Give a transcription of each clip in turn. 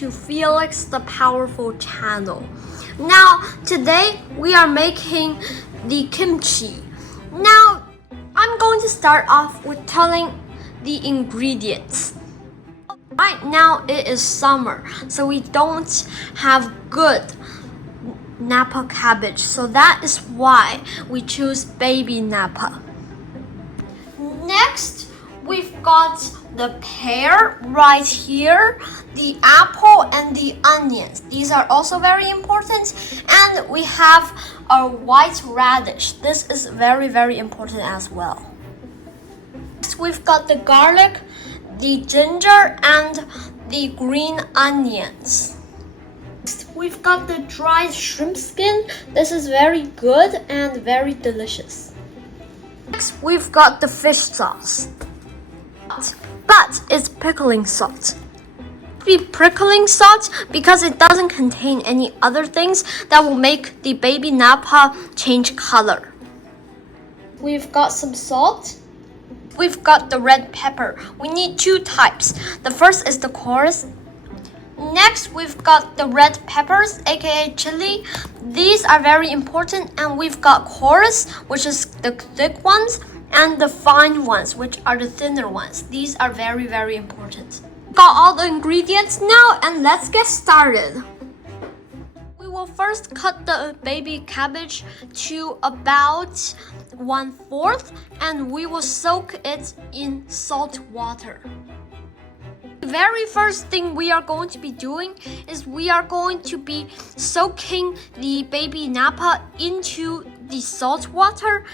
to Felix the Powerful channel. Now, today we are making the kimchi. Now, I'm going to start off with telling the ingredients. Right now it is summer, so we don't have good Napa cabbage, so that is why we choose baby Napa. Next, we've got the pear right here, the apple and the onions. These are also very important. And we have our white radish. This is very, very important as well. Next, we've got the garlic, the ginger, and the green onions. Next, we've got the dried shrimp skin. This is very good and very delicious. Next, we've got the fish sauce. But it's pickling salt. Be pickling salt because it doesn't contain any other things that will make the baby Napa change color. We've got some salt. We've got the red pepper. We need two types. The first is the chorus. Next, we've got the red peppers, aka chili. These are very important, and we've got chorus, which is the thick ones, and the fine ones, which are the thinner ones. These are very, very important. Got all the ingredients now, and let's get started. We will first cut the baby cabbage to about 1/4, and we will soak it in salt water. The very first thing we are going to be doing is we are going to be soaking the baby Napa into the salt water,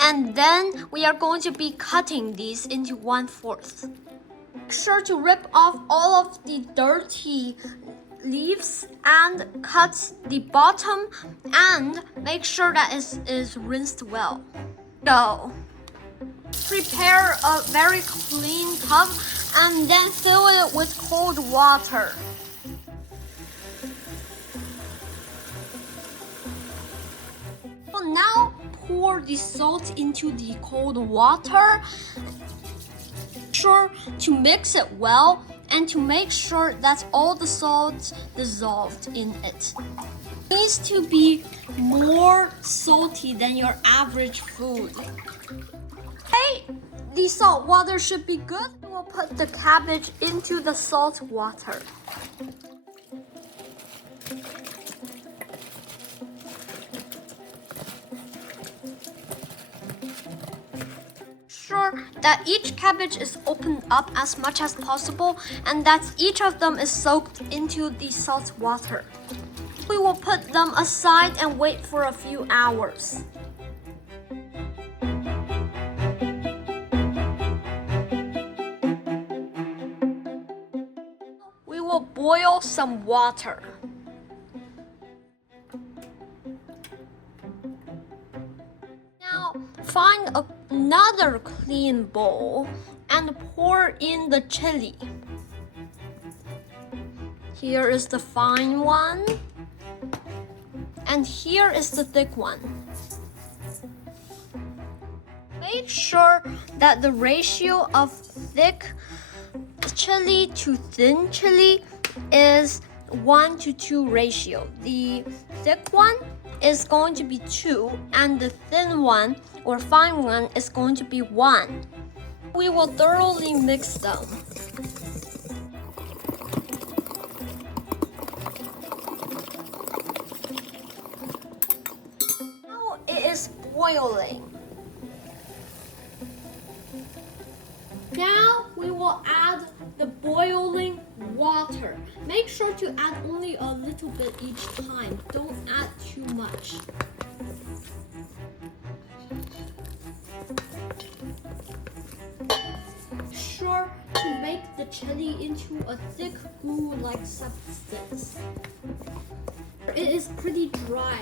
and then we are going to be cutting these into 1/4. Make sure to rip off all of the dirty leaves and cut the bottom, and make sure that it is rinsed well. Go. Prepare a very clean cup and then fill it with cold water. So now pour the salt into the cold water. Sure to mix it well and to make sure that all the salt dissolved in it. It needs to be more salty than your average food. Okay, the salt water should be good. We'll put the cabbage into the salt water. Sure that each cabbage is opened up as much as possible and that each of them is soaked into the salt water. We will put them aside and wait for a few hours. We will boil some water. Now, find another clean bowl and pour in the chili. Here is the fine one, and here is the thick one. Make sure that the ratio of thick chili to thin chili is 1:2 ratio. The thick one is going to be 2, and the thin one or fine one is going to be 1. We will thoroughly mix them. Now it is boiling. Now we will add the boiling water. Make sure to add only a little bit each time. Don't add too much. Sure to make the chili into a thick glue-like substance. It is pretty dry.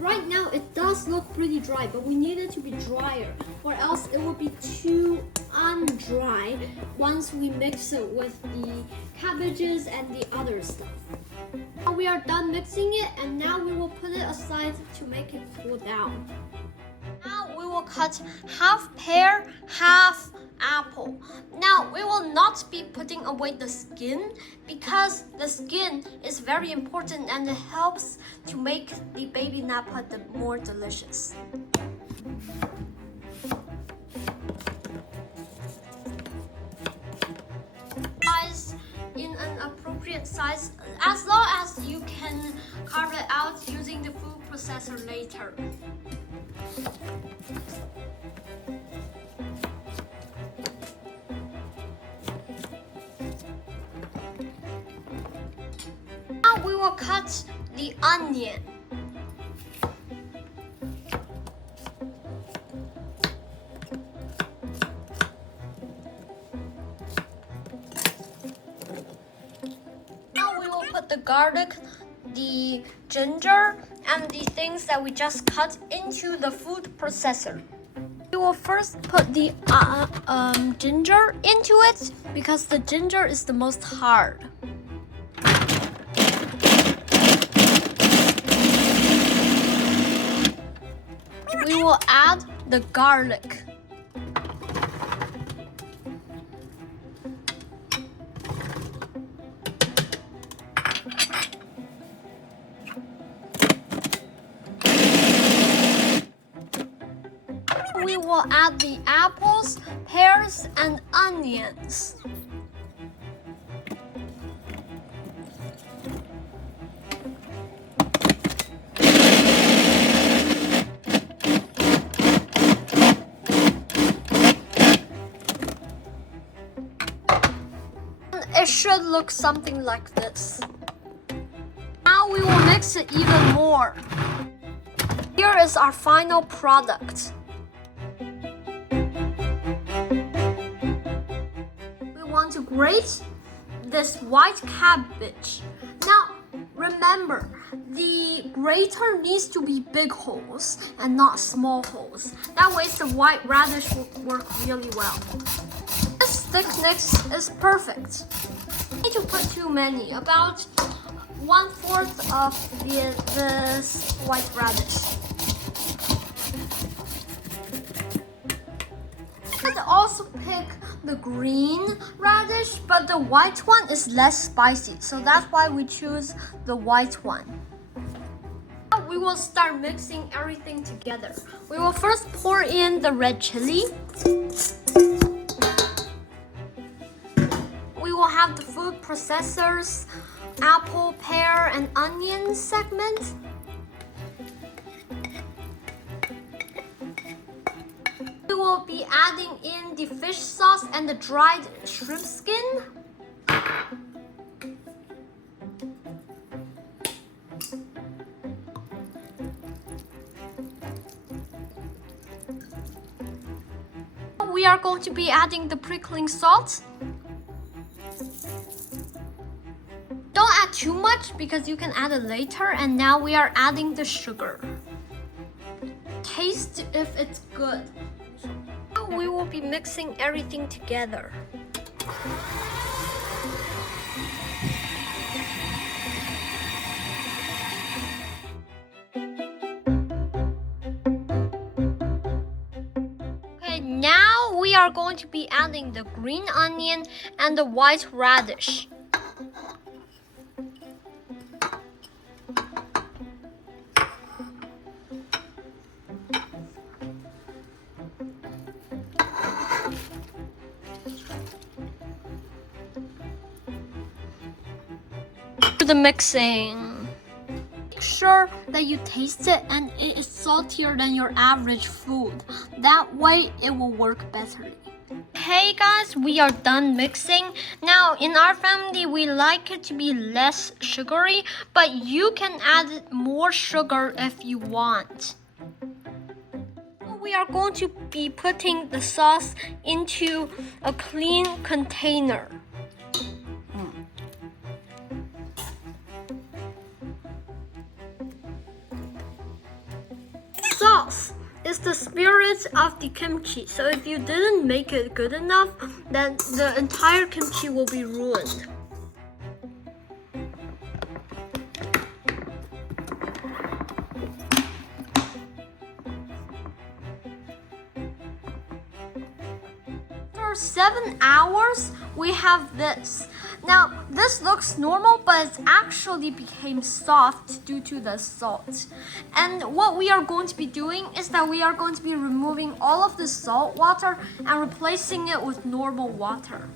Right now it does look pretty dry, but we need it to be drier, or else it will be too undry once we mix it with the cabbages and the other stuff. Now we are done mixing it, and now we will put it aside to make it cool down. Now we will cut half pear, half apple. Now we will not be putting away the skin because the skin is very important and it helps to make the baby Napa more delicious. In an appropriate size, as long as you can carve it out using the food processor later. Now we will cut the onion. Put the garlic, the ginger, and the things that we just cut into the food processor. We will first put the ginger into it because the ginger is the most hard. We will add the garlic. We will add the apples, pears, and onions. It should look something like this. Now we will mix it even more. Here is our final product. To grate this white cabbage. Now remember, the grater needs to be big holes and not small holes. That way the white radish will work really well. This thickness is perfect. You need to put too many, about 1/4 of this white radish. You could also pick the green radish, but the white one is less spicy, so that's why we choose the white one. Now we will start mixing everything together. We will first pour in the red chili. We will have the food processors, apple, pear, and onion segment. We will be adding in the fish sauce and the dried shrimp skin. We are going to be adding the prickling salt. Don't add too much because you can add it later. And now we are adding the sugar. Taste if it's good. We will be mixing everything together. Okay, now we are going to be adding the green onion and the white radish. The mixing. Make sure that you taste it and it is saltier than your average food. That way it will work better. Hey guys, we are done mixing. Now in our family we like it to be less sugary, but you can add more sugar if you want. We are going to be putting the sauce into a clean container. Sauce is the spirit of the kimchi, so if you didn't make it good enough, then the entire kimchi will be ruined. After 7 hours, we have this. Now, this looks normal, but it actually became soft due to the salt. And what we are going to be doing is that we are going to be removing all of the salt water and replacing it with normal water.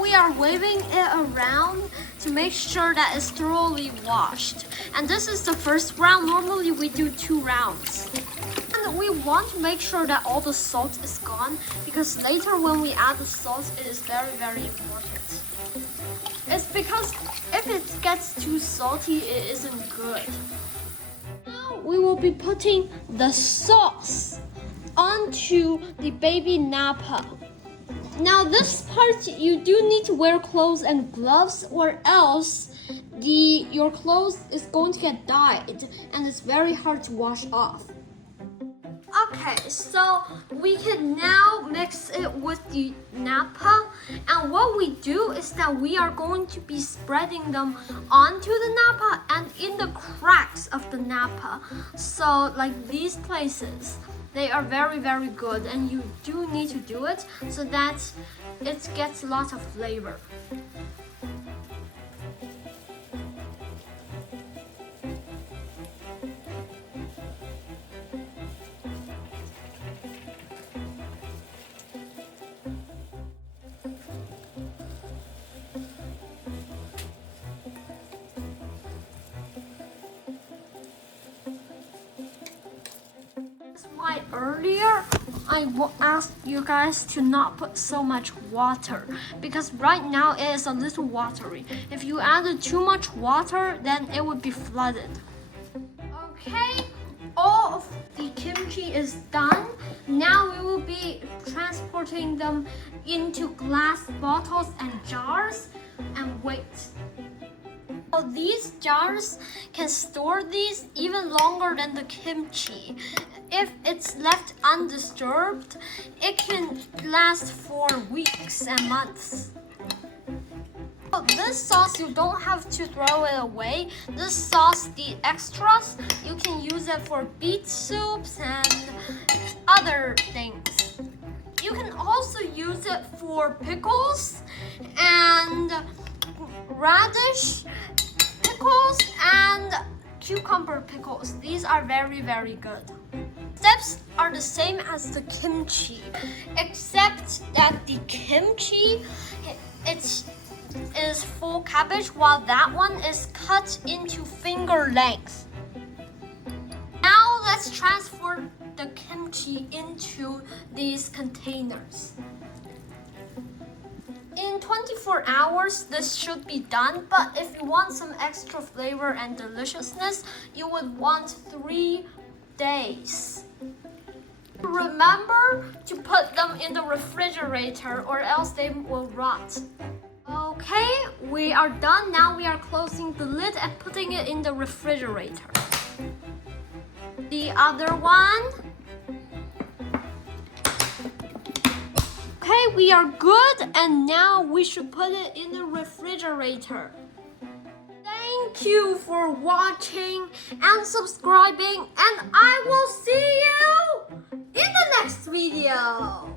We are waving it around to make sure that it's thoroughly washed. And this is the first round. Normally we do 2 rounds. And we want to make sure that all the salt is gone because later when we add the salt, it is very, very important. It's because if it gets too salty, it isn't good. Now we will be putting the sauce onto the baby Napa. Now this part, you do need to wear clothes and gloves or else your clothes is going to get dyed and it's very hard to wash off. Okay, so we can now mix it with the Napa, and what we do is that we are going to be spreading them onto the Napa and in the cracks of the Napa. So like these places. They are very, very good, and you do need to do it so that it gets lots of flavor. Why earlier I asked you guys to not put so much water because right now it is a little watery. If you added too much water, then it would be flooded. Okay, all of the kimchi is done. Now we will be transporting them into glass bottles and jars and wait. So these jars can store these even longer than the kimchi. If it's left undisturbed, it can last for weeks and months. So this sauce, you don't have to throw it away. This sauce, the extras, you can use it for beet soups and other things. You can also use it for pickles and radish pickles and cucumber pickles. These are very, very good. Steps are the same as the kimchi, except that the kimchi is full cabbage, while that one is cut into finger length. Now let's transfer the kimchi into these containers. In 24 hours, this should be done, but if you want some extra flavor and deliciousness, you would want 3 days. Remember to put them in the refrigerator or else they will rot. Okay, we are done. Now we are closing the lid and putting it in the refrigerator. The other one. Okay, we are good, and now we should put it in the refrigerator. Thank you for watching and subscribing, and I will see you in the next video.